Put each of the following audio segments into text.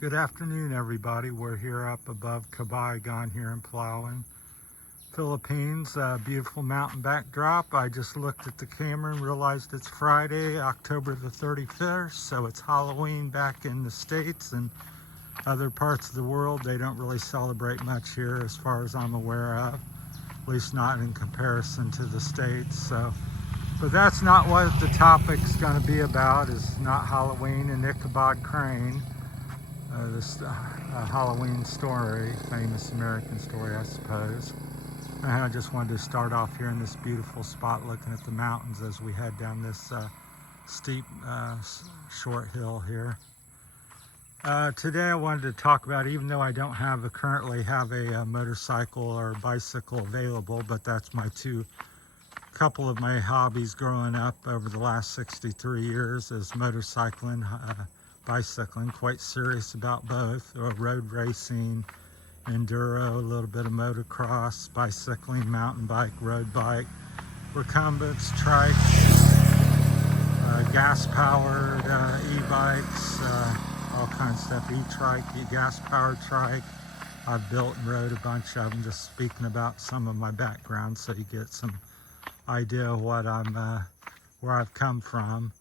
Good afternoon, everybody. We're here up above Cabayagan here in Palawan, Philippines. Beautiful mountain backdrop. I just looked at the camera and realized it's Friday, October the 31st, so it's Halloween back in the States and other parts of the world. They don't really celebrate much here as far as I'm aware of, at least not in comparison to the States. But that's not what the topic's going to be about, is not Halloween and Ichabod Crane. This Halloween story, famous American story, I suppose. And I just wanted to start off here in this beautiful spot looking at the mountains as we head down this steep short hill here. Today I wanted to talk about, even though I don't currently have a motorcycle or bicycle available, but that's couple of my hobbies growing up over the last 63 years is motorcycling, bicycling, quite serious about both, road racing, enduro, a little bit of motocross, bicycling, mountain bike, road bike, recumbents, trikes, gas-powered e-bikes, all kinds of stuff, e-trike, gas-powered trike. I've built and rode a bunch of them, just speaking about some of my background so you get some idea of what where I've come from.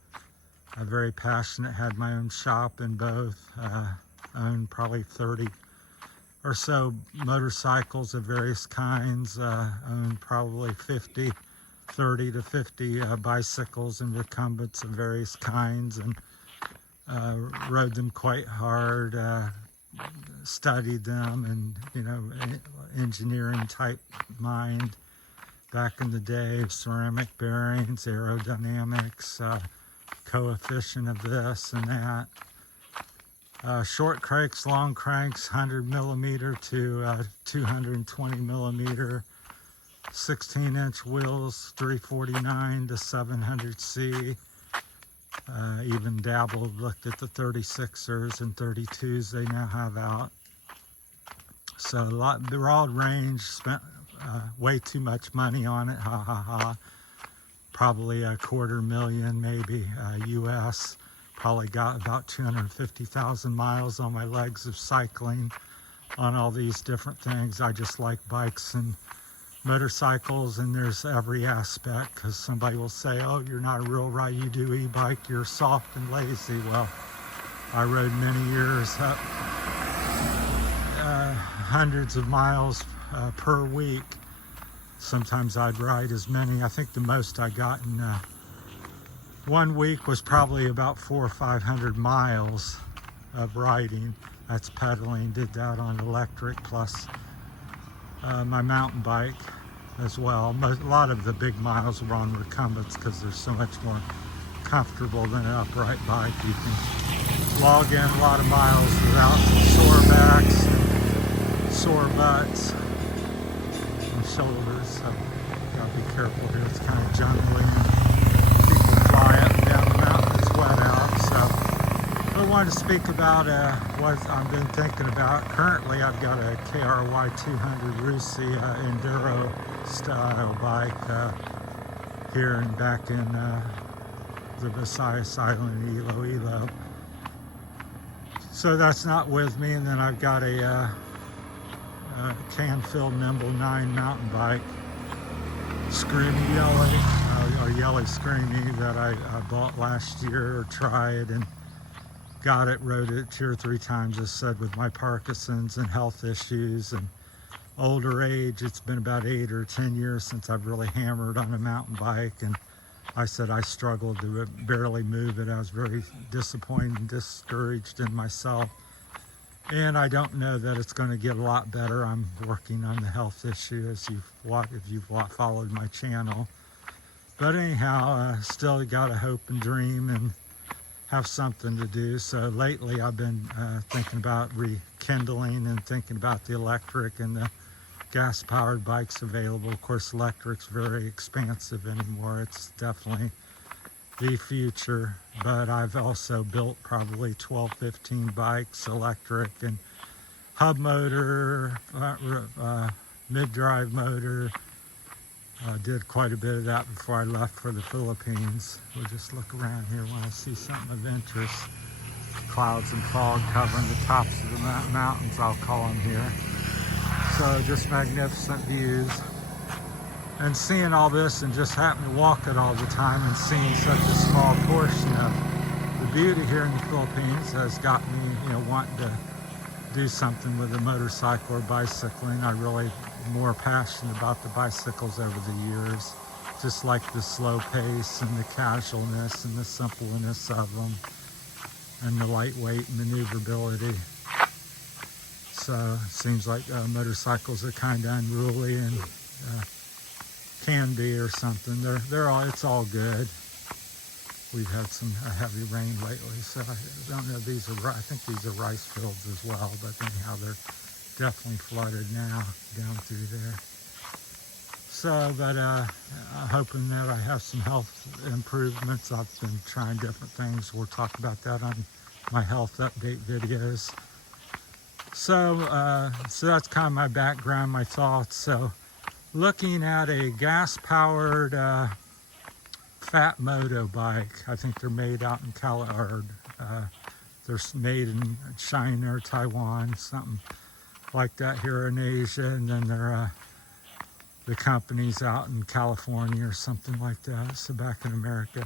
I'm very passionate, had my own shop in both, owned probably 30 or so motorcycles of various kinds, owned probably 30 to 50 bicycles and recumbents of various kinds, and rode them quite hard, studied them, and engineering type mind back in the day, ceramic bearings, aerodynamics, coefficient of this and that. Short cranks, long cranks, 100 millimeter to 220 millimeter, 16-inch wheels, 349 to 700C. Even dabbled, looked at the 36ers and 32s they now have out. So the broad range, spent way too much money on it, ha ha ha. Probably $250,000 maybe US. Probably got about 250,000 miles on my legs of cycling on all these different things. I just like bikes and motorcycles, and there's every aspect, because somebody will say, oh, you're not a real rider, you do e-bike, you're soft and lazy. Well, I rode many years, hundreds of miles per week. Sometimes I'd ride as many. I think the most I got in 1 week was probably about 400 or 500 miles of riding. That's pedaling. Did that on electric, plus my mountain bike as well. A lot of the big miles were on recumbents because they're so much more comfortable than an upright bike. You can log in a lot of miles without sore backs and sore butts and shoulders, so gotta be careful here. It's kind of jungly and people fly up and down the mountain. It's wet out. So I wanted to speak about what I've been thinking about. Currently I've got a KRY 200 Rusi enduro style bike here and back in the Visayas Island, Iloilo. So that's not with me. And then I've got a Canfield Nimble 9 mountain bike, Screamy Yelly, or Yelly Screamy, that I bought last year, or tried, and got it, rode it 2 or 3 times, as said, with my Parkinson's and health issues and older age. It's been about 8 or 10 years since I've really hammered on a mountain bike, and I said I struggled to barely move it. I was very disappointed and discouraged in myself. And I don't know that it's going to get a lot better. I'm working on the health issue, if you've followed my channel. But anyhow, still got to hope and dream and have something to do. So lately I've been thinking about rekindling and thinking about the electric and the gas-powered bikes available. Of course, electric's very expensive anymore. It's definitely the future, but I've also built probably 12, 15 bikes, electric and hub motor, mid-drive motor. Did quite a bit of that before I left for the Philippines. We'll just look around here when I see something of interest. clouds and fog covering the tops of the mountains, I'll call them here. So just magnificent views. And seeing all this and just happening to walk it all the time and seeing such a small portion of the beauty here in the Philippines has got me, wanting to do something with a motorcycle or bicycling. I really more passionate about the bicycles over the years. Just like the slow pace and the casualness and the simpleness of them and the lightweight maneuverability. So it seems like motorcycles are kind of unruly and can be or something. It's all good. We've had some heavy rain lately, so I don't know. I think these are rice fields as well, but anyhow, they're definitely flooded now down through there. So, but hoping that I have some health improvements. I've been trying different things. We'll talk about that on my health update videos. So that's kind of my background, my thoughts. So, looking at a gas-powered Phatmoto bike. I think they're made out in they're made in China or Taiwan, something like that here in Asia, and then they're the company's out in California or something like that, so back in America.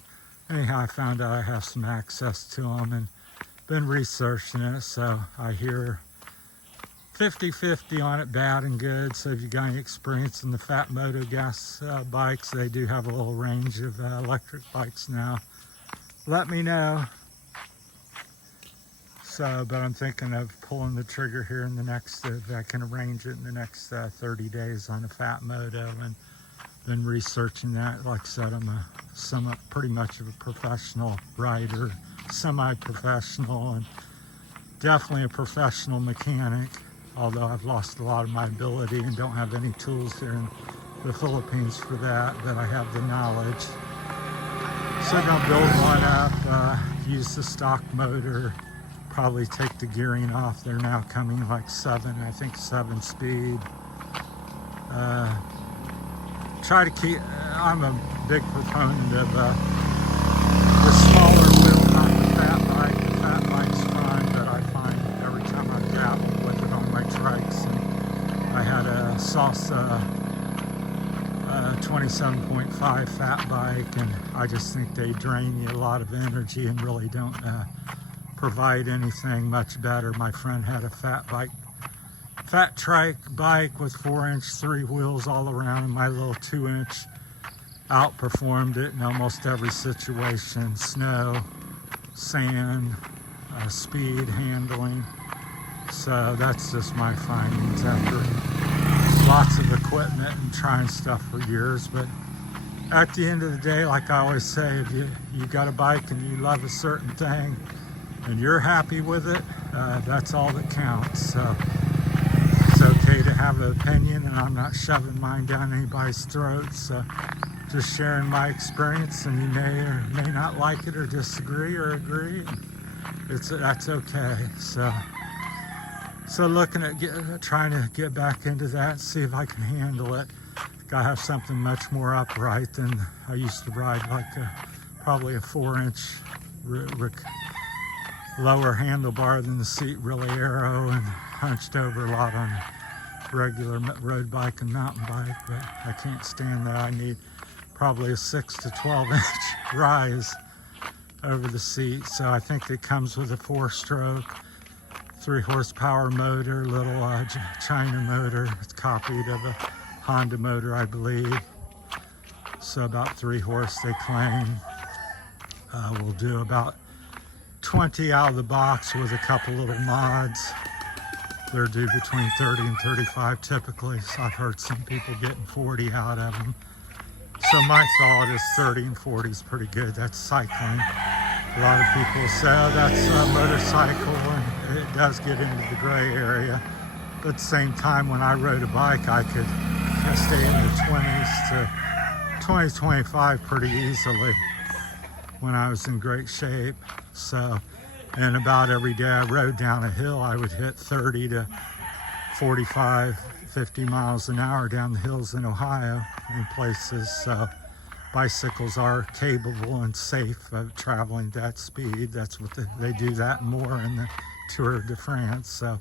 Anyhow, I found out I have some access to them and been researching it, so I hear 50-50 on it, bad and good. So if you got any experience in the Phatmoto gas bikes, they do have a little range of electric bikes now. Let me know. So, but I'm thinking of pulling the trigger here in the next, if I can arrange it in the next 30 days on a Phatmoto, and been researching that. Like I said, I'm pretty much of a professional rider, semi-professional, and definitely a professional mechanic, although I've lost a lot of my ability and don't have any tools here in the Philippines for that, but I have the knowledge. So I'm gonna build one up, use the stock motor, probably take the gearing off. They're now coming like 7 speed. Try to keep, I'm a big proponent of the smaller wheel on the fat bike. The fat bike's fun, but I find every time I've dabbled with it on my trikes, and I had a Salsa 27.5 fat bike, and I just think they drain you a lot of energy and really don't provide anything much better. My friend had a fat trike bike with 4-inch 3 wheels all around, and my little 2-inch outperformed it in almost every situation: snow, sand, speed, handling. So that's just my findings after lots of equipment and trying stuff for years. But at the end of the day, like I always say, if you got a bike and you love a certain thing and you're happy with it, that's all that counts. So it's okay to have an opinion, and I'm not shoving mine down anybody's throat. So just sharing my experience, and you may or may not like it or disagree or agree. That's okay. So looking at trying to get back into that, see if I can handle it. Gotta have something much more upright than I used to ride, like probably a 4-inch lower handlebar than the seat, really arrow and hunched over a lot on regular road bike and mountain bike. But I can't stand that. I need probably a 6 to 12-inch rise over the seat. So I think it comes with a 4-stroke, 3-horsepower motor, little China motor. It's copied of a Honda motor, I believe. So about 3 horse, they claim. We'll do about 20 out of the box with a couple little mods. They're due between 30 and 35 typically. So I've heard some people getting 40 out of them. So my thought is 30 and 40 is pretty good. That's cycling. A lot of people say, oh, that's a motorcycle, and it does get into the gray area. But at the same time, when I rode a bike, I could stay in the 20s to 20, 25 pretty easily when I was in great shape. So, and about every day I rode down a hill, I would hit 30 to 45, 50 miles an hour down the hills in Ohio in places. So bicycles are capable and safe of traveling that speed. That's what they do that more in the Tour de France. So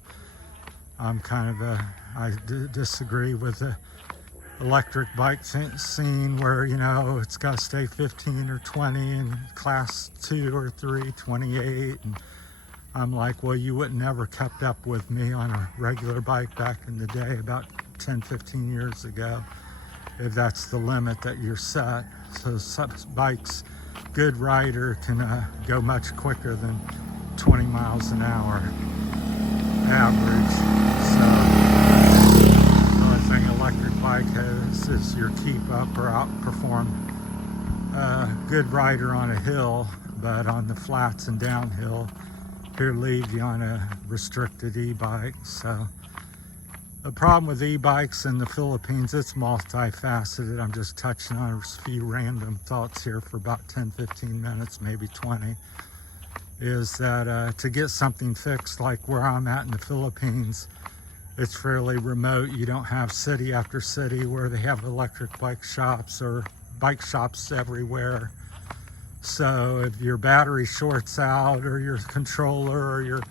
I'm I disagree with the electric bike scene where, you know, it's got to stay 15 or 20 in class 2 or 3, 28. And I'm like, well, you wouldn't never kept up with me on a regular bike back in the day about 10, 15 years ago, if that's the limit that you're set. So some bikes, good rider can go much quicker than 20 miles an hour average. So the only thing electric bike has is your keep up or outperform a good rider on a hill, but on the flats and downhill, here leave you on a restricted e-bike. So the problem with e-bikes in the Philippines, it's multifaceted. I'm just touching on a few random thoughts here for about 10-15 minutes, maybe 20, is that to get something fixed like where I'm at in the Philippines, it's fairly remote. You don't have city after city where they have electric bike shops or bike shops everywhere. So if your battery shorts out or your controller or your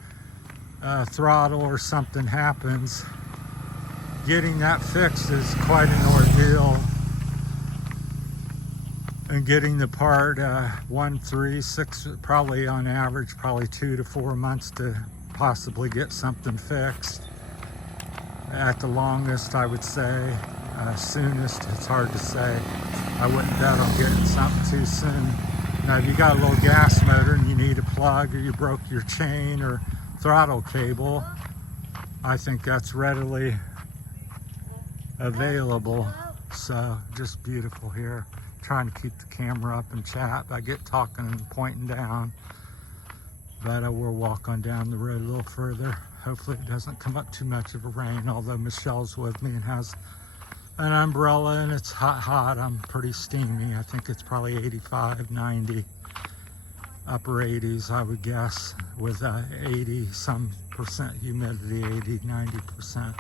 throttle or something happens, getting that fixed is quite an ordeal. And getting the part 1, 3, 6, probably on average, probably 2 to 4 months to possibly get something fixed. At the longest, I would say. Soonest, it's hard to say. I wouldn't bet on getting something too soon. Now, if you got a little gas motor and you need a plug, or you broke your chain or throttle cable, I think that's readily available. So just beautiful here. Trying to keep the camera up and chat. I get talking and pointing down, but we'll walk on down the road a little further. Hopefully it doesn't come up too much of a rain, although Michelle's with me and has an umbrella and it's hot. I'm pretty steamy. I think it's probably 85, 90, upper 80s, I would guess, with 80 some percent humidity, 80, 90%.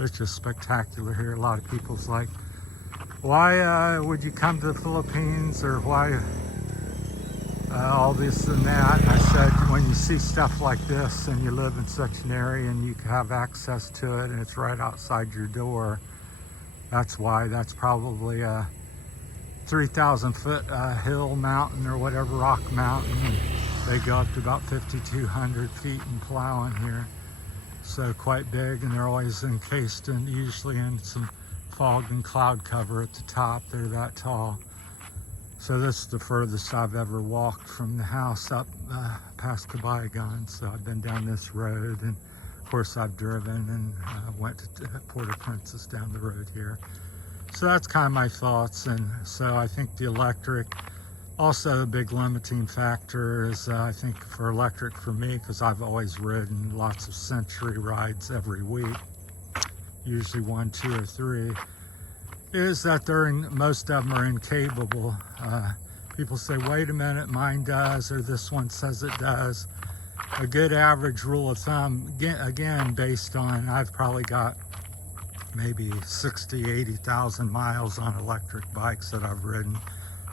It's just spectacular here. A lot of people's like, why would you come to the Philippines, or why all this and that? And I said, when you see stuff like this and you live in such an area and you have access to it and it's right outside your door, that's why. That's probably a 3,000 foot hill mountain or whatever, rock mountain. And they go up to about 5,200 feet in Palawan here. So quite big, and they're always encased in, usually in some fog and cloud cover at the top. They're that tall. So this is the furthest I've ever walked from the house up past Cabaygon. So I've been down this road, and of course I've driven and went to Port-au-Prince down the road here. So that's kind of my thoughts. And so I think the electric, also a big limiting factor is I think for electric for me, because I've always ridden lots of Century rides every week, usually 1, 2, or 3, is that most of them are incapable. People say, wait a minute, mine does, or this one says it does. A good average rule of thumb, again, based on, I've probably got maybe 60, 80,000 miles on electric bikes that I've ridden.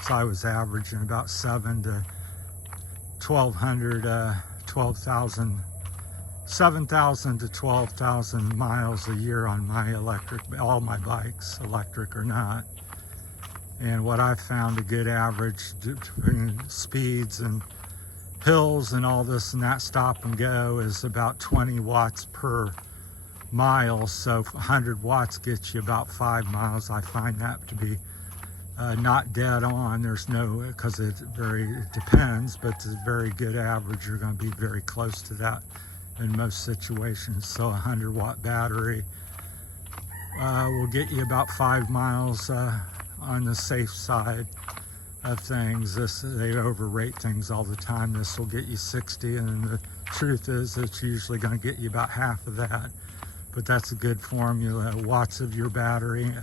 So I was averaging about 7,000 to 12,000 miles a year on my electric, all my bikes, electric or not. And what I found a good average between speeds and hills and all this and that stop and go is about 20 watts per mile. So 100 watts gets you about 5 miles. I find that to be not dead on. There's no, because it depends, but it's a very good average. You're going to be very close to that in most situations. So a 100-watt battery will get you about 5 miles on the safe side of things. They overrate things all the time. This will get you 60, and the truth is it's usually going to get you about half of that. But that's a good formula. Watts of your battery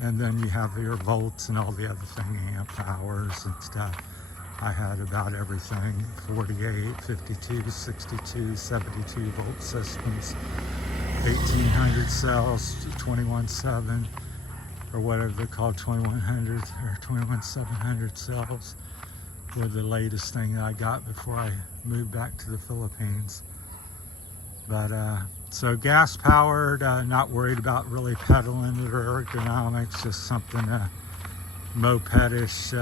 and then you have your volts and all the other thing, amp hours and stuff. I had about everything, 48, 52, 62, 72 volt systems. 1800 cells, 21.7, or whatever they're called, 2100 or 21.700 cells were the latest thing that I got before I moved back to the Philippines. But so gas powered, not worried about really pedaling it or ergonomics, just something mopedish,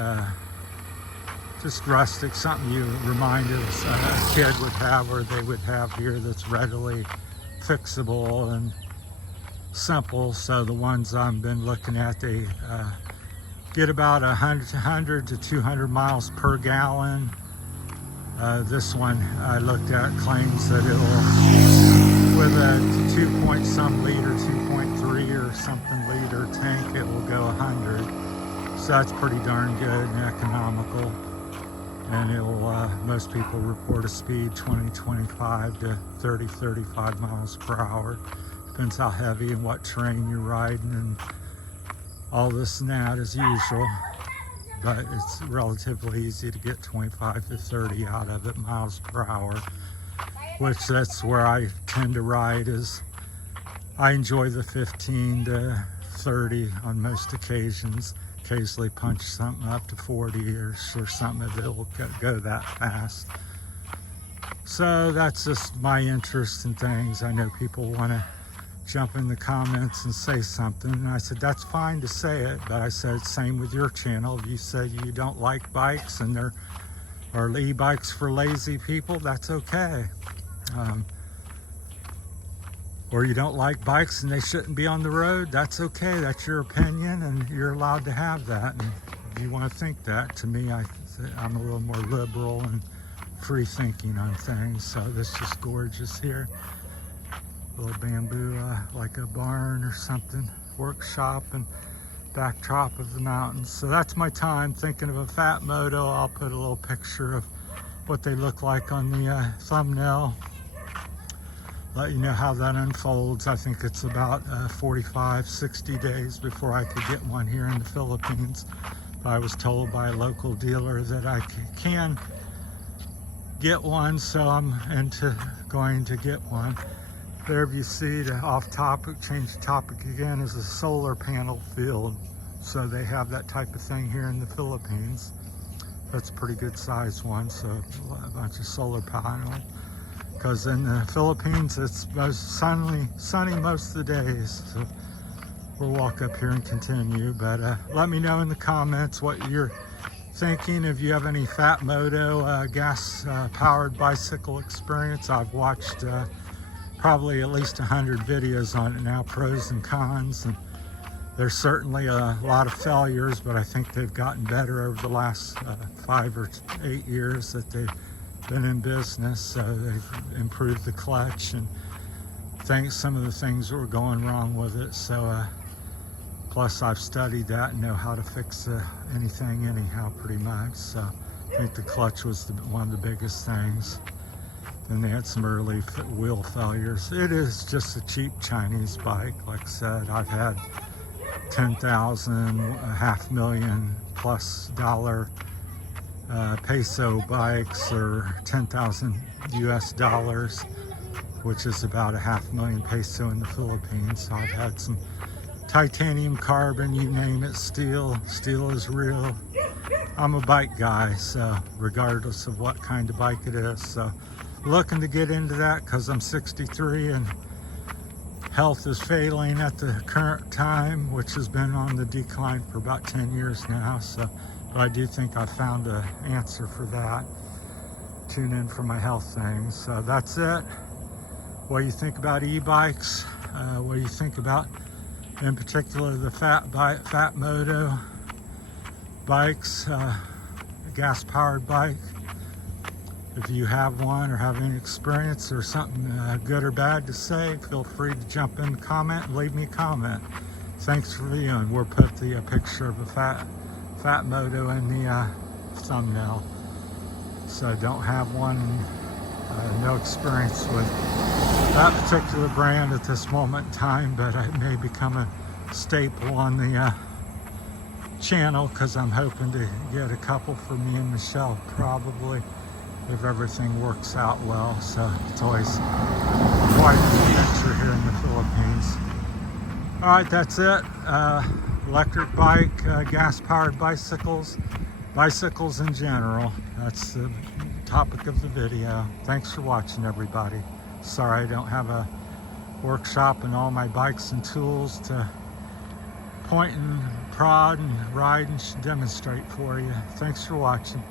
just rustic, something you remind us a kid would have or they would have here, that's readily fixable and simple. So the ones I've been looking at, they get about 100 to 200 miles per gallon. This one I looked at claims that it'll, with a 2 point some liter, 2.3 or something liter tank, it will go 100. So that's pretty darn good and economical. And it'll, most people report a speed 25 to 35 miles per hour. Depends how heavy and what terrain you're riding and all this and that as usual. But it's relatively easy to get 25 to 30 out of it miles per hour, which that's where I tend to ride. Is I enjoy the 15 to 30 on most occasions. Occasionally punch something up to 40 or something that will go that fast. So that's just my interest in things. I know people want to jump in the comments and say something, and I said that's fine to say it, but I said same with your channel. If you say you don't like bikes and there are e-bikes for lazy people, that's okay. Or you don't like bikes and they shouldn't be on the road, that's okay. That's your opinion and you're allowed to have that. And if you want to think that, to me, I'm a little more liberal and free thinking on things. So this is gorgeous here. A little bamboo, like a barn or something, workshop and backdrop of the mountains. So that's my time thinking of a Phatmoto. I'll put a little picture of what they look like on the thumbnail. Let you know how that unfolds. I think it's about 45, 60 days before I could get one here in the Philippines. But I was told by a local dealer that I can get one, so I'm going to get one. There you see, the off topic, change the topic again, is a solar panel field. So they have that type of thing here in the Philippines. That's a pretty good sized one, so a bunch of solar panels. Because in the Philippines, it's most sunny most of the days. So we'll walk up here and continue. But let me know in the comments what you're thinking. If you have any Phatmoto gas-powered bicycle experience. I've watched probably at least 100 videos on it now, pros and cons. And there's certainly a lot of failures, but I think they've gotten better over the last 5 or 8 years that they've been in business. So they've improved the clutch and some of the things that were going wrong with it. So plus I've studied that and know how to fix anything anyhow pretty much. So I think the clutch was one of the biggest things. Then they had some early wheel failures. It is just a cheap Chinese bike. Like I said, I've had 10,000, $500,000+ peso bikes, or 10,000 US dollars, which is about $500,000 peso in the Philippines. So I've had some titanium, carbon, you name it, steel. Steel is real. I'm a bike guy, so regardless of what kind of bike it is. So looking to get into that because I'm 63 and health is failing at the current time, which has been on the decline for about 10 years now. So, but I do think I found an answer for that. Tune in for my health things. So that's it. What do you think about e-bikes? What do you think about, in particular, the Phatmoto bikes, gas-powered bike? If you have one or have any experience or something good or bad to say, feel free to jump in the comment and leave me a comment. Thanks for viewing. We'll put the picture of a Phatmoto in the thumbnail. So I don't have one and no experience with that particular brand at this moment in time, but it may become a staple on the channel because I'm hoping to get a couple for me and Michelle probably if everything works out well. So it's always quite an adventure here in the Philippines. All right, that's it. Electric bike, gas-powered bicycles, bicycles in general. That's the topic of the video. Thanks for watching, everybody. Sorry I don't have a workshop and all my bikes and tools to point and prod and ride and demonstrate for you. Thanks for watching.